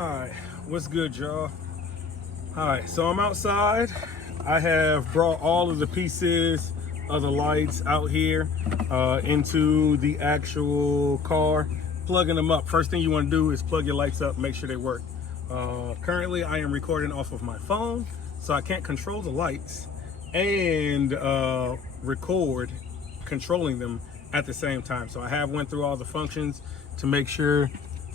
Alright, what's good, y'all? Alright, so I'm outside. I have brought all of the pieces of the lights out here into the actual car, plugging them up. First thing you want to do is plug your lights up, make sure they work. Currently, I am recording off of my phone, so I can't control the lights and record controlling them at the same time. So I have went through all the functions to make sure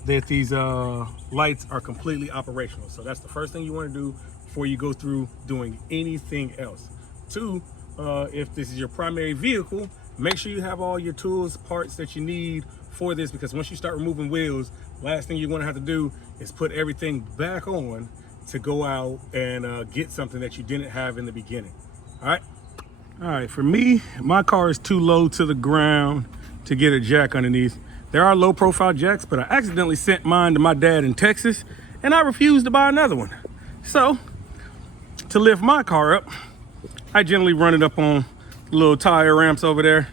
that these lights are completely operational. So that's the first thing you want to do before you go through doing anything else. Two, if this is your primary vehicle, make sure you have all your tools, parts that you need for this, because once you start removing wheels, last thing you're going to have to do is put everything back on to go out and get something that you didn't have in the beginning. All right, for me, my car is too low to the ground to get a jack underneath. There are low profile jacks, but I accidentally sent mine to my dad in Texas and I refused to buy another one. So to lift my car up, I generally run it up on little tire ramps over there,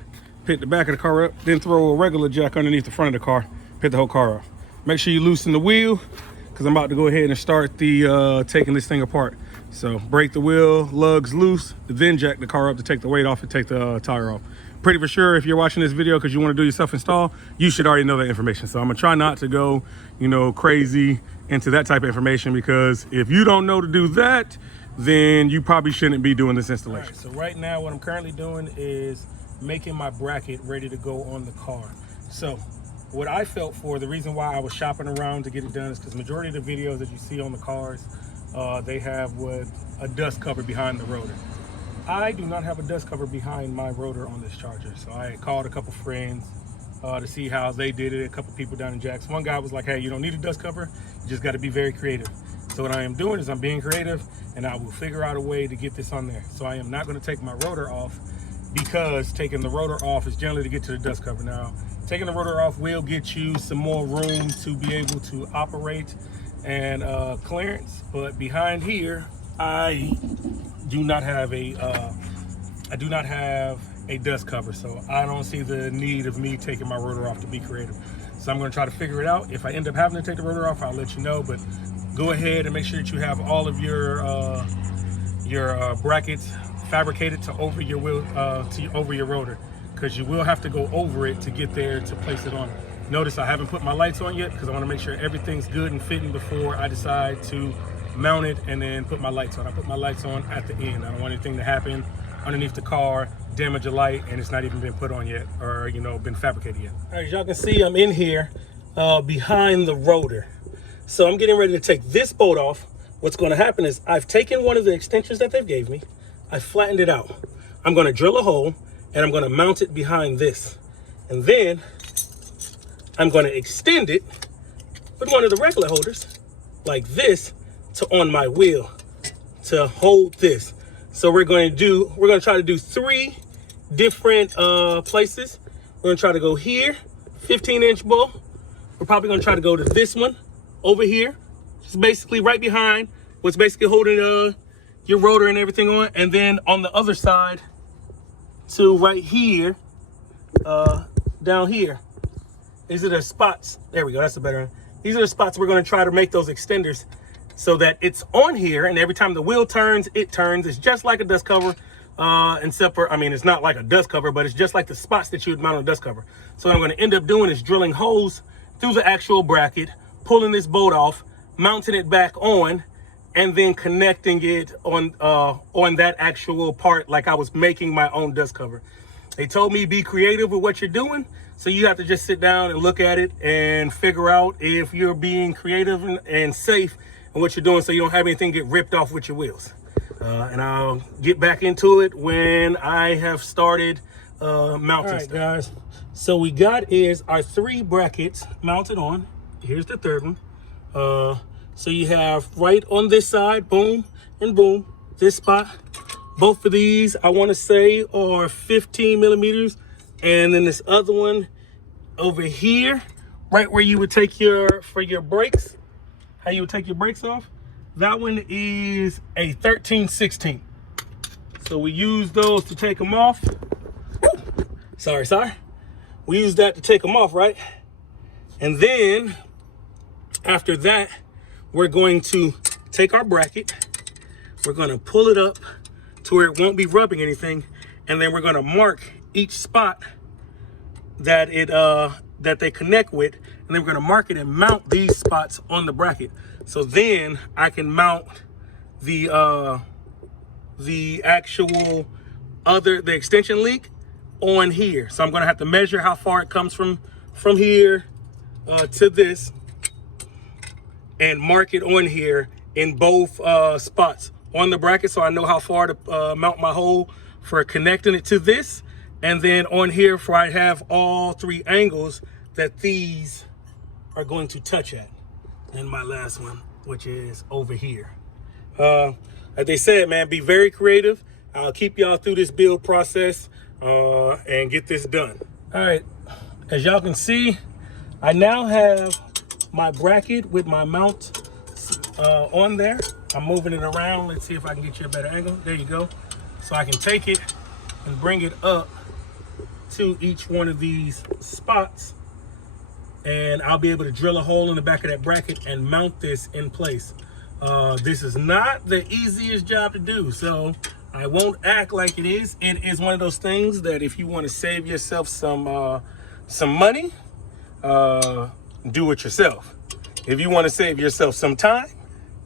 pick the back of the car up, then throw a regular jack underneath the front of the car, pick the whole car up. Make sure you loosen the wheel, because I'm about to go ahead and start the taking this thing apart. So break the wheel, lugs loose, then jack the car up to take the weight off and take the tire off. Pretty for sure, if you're watching this video because you want to do your self-install, you should already know that information. So I'm gonna try not to go, crazy into that type of information, because if you don't know to do that, then you probably shouldn't be doing this installation. Right, so right now what I'm currently doing is making my bracket ready to go on the car. So what I felt for, the reason why I was shopping around to get it done is because majority of the videos that you see on the cars, they have a dust cover behind the rotor. I do not have a dust cover behind my rotor on this Charger. So I called a couple friends to see how they did it. A couple people down in Jax. One guy was like, hey, you don't need a dust cover. You just got to be very creative. So what I am doing is I'm being creative, and I will figure out a way to get this on there. So I am not going to take my rotor off, because taking the rotor off is generally to get to the dust cover. Now, taking the rotor off will get you some more room to be able to operate and clearance, but behind here, I do not have a dust cover, so I don't see the need of me taking my rotor off to be creative. So I'm going to try to figure it out. If I end up having to take the rotor off, I'll let you know. But go ahead and make sure that you have all of your brackets fabricated to over your wheel, over your rotor, because you will have to go over it to get there to place it on. Notice I haven't put my lights on yet, because I want to make sure everything's good and fitting before I decide to mount it and then put my lights on. I put my lights on at the end. I don't want anything to happen underneath the car, damage a light, and it's not even been put on yet, or been fabricated yet. All right, as y'all can see, I'm in here behind the rotor. So I'm getting ready to take this bolt off. What's going to happen is I've taken one of the extensions that they gave me, I flattened it out. I'm going to drill a hole and I'm going to mount it behind this, and then I'm going to extend it with one of the regular holders like this to on my wheel to hold this. So we're going to try to do 3 different places. We're going to try to go here, 15-inch bolt. We're probably going to try to go to this one over here. It's basically right behind what's basically holding your rotor and everything on. And then on the other side to right here, down here. These are the spots. There we go. That's a better one. These are the spots we're going to try to make those extenders so that it's on here, and every time the wheel turns, it turns. It's just like a dust cover, except for, it's not like a dust cover, but it's just like the spots that you would mount on a dust cover. So what I'm going to end up doing is drilling holes through the actual bracket, pulling this bolt off, mounting it back on, and then connecting it on that actual part like I was making my own dust cover. They told me be creative with what you're doing, so you have to just sit down and look at it and figure out if you're being creative and safe in what you're doing, so you don't have anything get ripped off with your wheels. And I'll get back into it when I have started mounting. All right, guys. So we got is our 3 brackets mounted on. Here's the 3rd one. So you have right on this side, boom and boom, this spot. Both of these, I want to say, are 15 millimeters. And then this other one over here, right where you would take for your brakes, how you would take your brakes off, that one is a 13/16. So we use those to take them off. Sorry. We use that to take them off, right? And then after that, we're going to take our bracket, we're gonna pull it up to where it won't be rubbing anything, and then we're gonna mark each spot that that they connect with, and then we're gonna mark it and mount these spots on the bracket. So then I can mount the actual the extension link on here. So I'm gonna have to measure how far it comes from here to this, and mark it on here in both spots on the bracket, so I know how far to mount my hole for connecting it to this. And then on here, for I have all three angles that these are going to touch at. And my last one, which is over here. Like they said, man, be very creative. I'll keep y'all through this build process and get this done. All right, as y'all can see, I now have my bracket with my mount on there. I'm moving it around. Let's see if I can get you a better angle. There you go. So I can take it and bring it up to each one of these spots, and I'll be able to drill a hole in the back of that bracket and mount this in place. This is not the easiest job to do, so I won't act like it is. It is one of those things that if you want to save yourself some money, do it yourself. If you want to save yourself some time,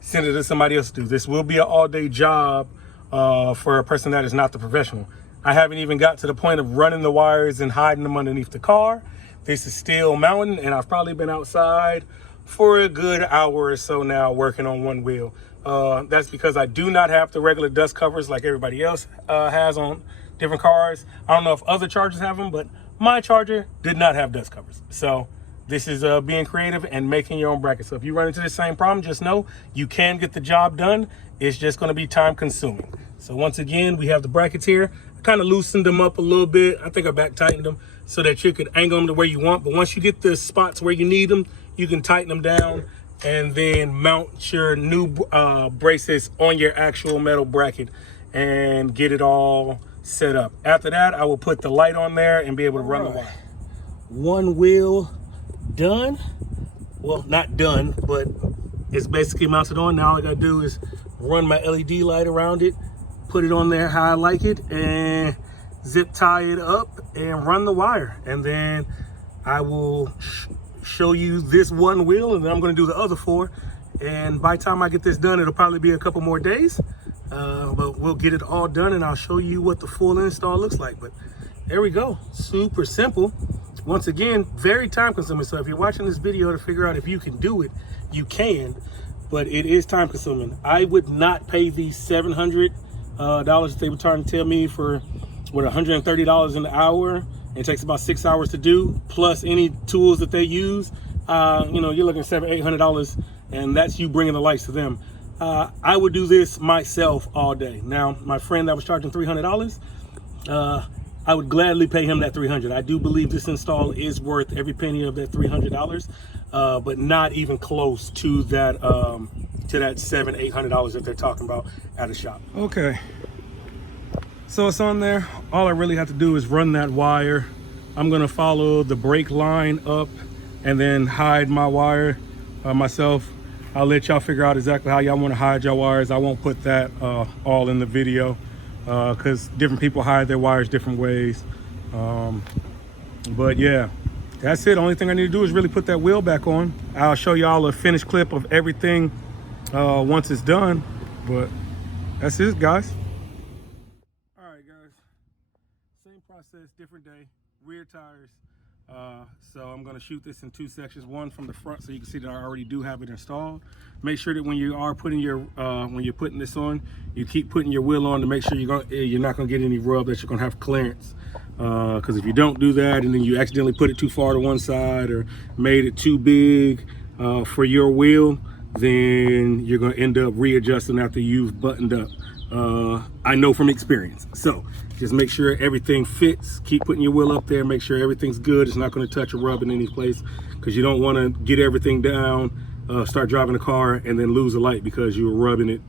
send it to somebody else to do. This will be an all-day job for a person that is not the professional. I haven't even got to the point of running the wires and hiding them underneath the car. This is still mounting, and I've probably been outside for a good hour or so now working on one wheel. That's because I do not have the regular dust covers like everybody else has on different cars. I don't know if other Chargers have them, but my Charger did not have dust covers. So this is being creative and making your own bracket. So if you run into the same problem, just know you can get the job done. It's just going to be time consuming. So once again, we have the brackets here. I kind of loosened them up a little bit. I think I back tightened them so that you could angle them to where you want. But once you get the spots where you need them, you can tighten them down and then mount your new braces on your actual metal bracket and get it all set up. After that, I will put the light on there and be able to run the wire. One wheel done. Well, not done, but it's basically mounted on. Now all I gotta do is run my LED light around it, put it on there how I like it, and zip tie it up and run the wire. And then I will show you this one wheel, and then I'm gonna do the other four. And by the time I get this done, it'll probably be a couple more days, but we'll get it all done and I'll show you what the full install looks like. But there we go, super simple. Once again, very time consuming. So if you're watching this video to figure out if you can do it, you can, but it is time consuming. I would not pay these $700 that they were trying to tell me for what, $130 an hour. It takes about 6 hours to do, plus any tools that they use. You know, you're looking at $700, $800, and that's you bringing the lights to them. I would do this myself all day. Now, my friend that was charging $300, I would gladly pay him that $300. I do believe this install is worth every penny of that $300, but not even close to that $700, $800 that they're talking about at a shop. Okay, so it's on there. All I really have to do is run that wire. I'm gonna follow the brake line up and then hide my wire myself. I'll let y'all figure out exactly how y'all want to hide your wires. I won't put that all in the video because different people hide their wires different ways. But yeah, that's it. Only thing I need to do is really put that wheel back on. I'll show y'all a finished clip of everything once it's done. But that's it, guys. All right, guys. Same process, different day. Rear tires. So I'm going to shoot this in two sections. One from the front, so you can see that I already do have it installed. Make sure that when you are putting your when you're putting this on, you keep putting your wheel on to make sure you're not going to get any rub, that you're going to have clearance. Because if you don't do that and then you accidentally put it too far to one side or made it too big for your wheel, then you're going to end up readjusting after you've buttoned up. I know from experience. So just make sure everything fits. Keep putting your wheel up there. Make sure everything's good. It's not going to touch or rub in any place, because you don't want to get everything down, start driving the car, and then lose a light because you were rubbing it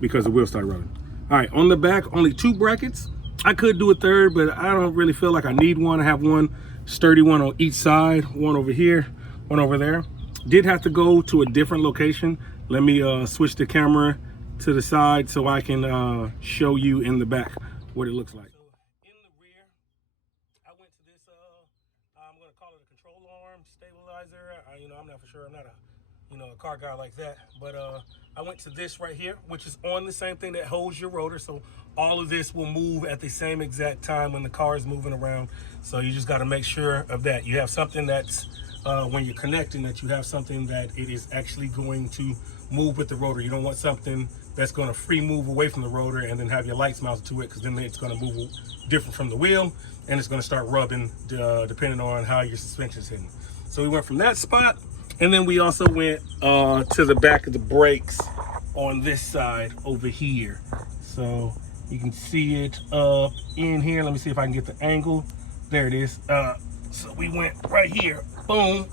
because the wheel started rubbing. All right, on the back, only 2 brackets. I could do a third, but I don't really feel like I need one. I have one sturdy one on each side, one over here, one over there. Did have to go to a different location. Let me switch the camera to the side so I can show you in the back what it looks like. So in the rear, I went to this, I'm gonna call it a control arm stabilizer. I'm not for sure, I'm not a car guy like that, but I went to this right here, which is on the same thing that holds your rotor. So all of this will move at the same exact time when the car is moving around. So you just got to make sure of that. You have something that's when you're connecting, that you have something that it is actually going to move with the rotor. You don't want something that's going to free move away from the rotor and then have your lights mounted to it, because then it's going to move different from the wheel and it's going to start rubbing depending on how your suspension is hitting. So we went from that spot, and then we also went to the back of the brakes on this side over here. So you can see it up in here. Let me see if I can get the angle. There it is. So we went right here, boom.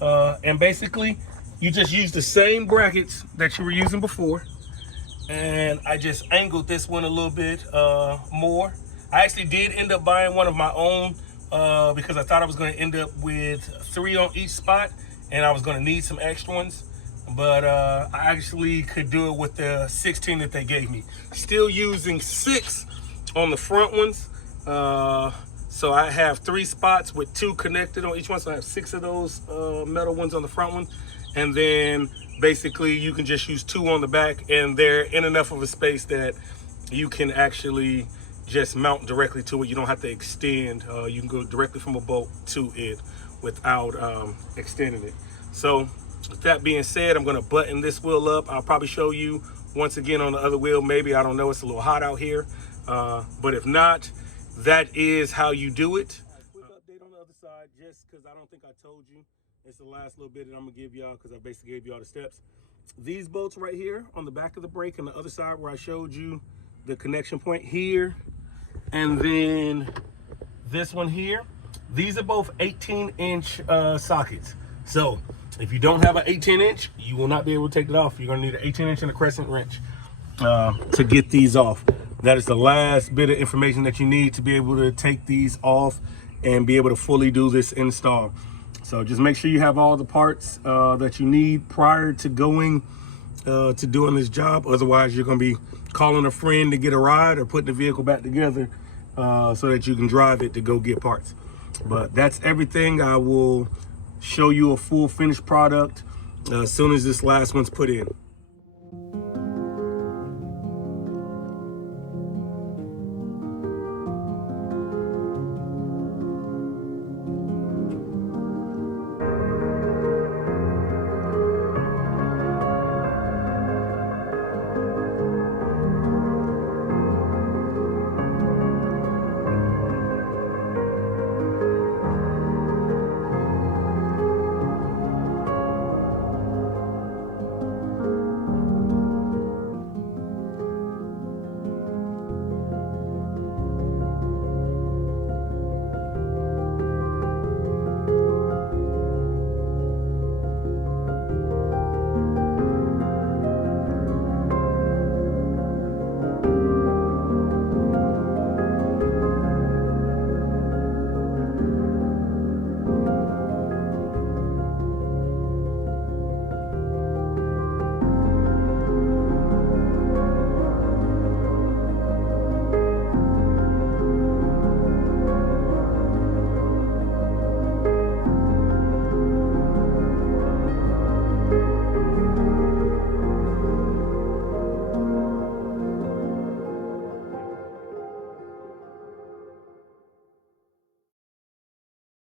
And basically you just use the same brackets that you were using before. And I just angled this one a little bit more. I actually did end up buying one of my own because I thought I was going to end up with 3 on each spot, and I was going to need some extra ones. But I actually could do it with the 16 that they gave me. Still using 6 on the front ones. So I have 3 spots with 2 connected on each one. So I have 6 of those metal ones on the front one. And then basically you can just use 2 on the back, and they're in enough of a space that you can actually just mount directly to it. You don't have to extend. You can go directly from a bolt to it without extending it. So with that being said, I'm going to button this wheel up. I'll probably show you once again on the other wheel. Maybe, I don't know, it's a little hot out here. But if not, that is how you do it. Quick update on the other side, just because I don't think I told you. It's the last little bit that I'm going to give y'all, because I basically gave y'all the steps. These bolts right here on the back of the brake and the other side where I showed you the connection point here, and then this one here, these are both 18-inch sockets. So if you don't have an 18-inch, you will not be able to take it off. You're going to need an 18-inch and a crescent wrench to get these off. That is the last bit of information that you need to be able to take these off and be able to fully do this install. So just make sure you have all the parts that you need prior to going to doing this job. Otherwise, you're going to be calling a friend to get a ride or putting the vehicle back together so that you can drive it to go get parts. But that's everything. I will show you a full finished product as soon as this last one's put in.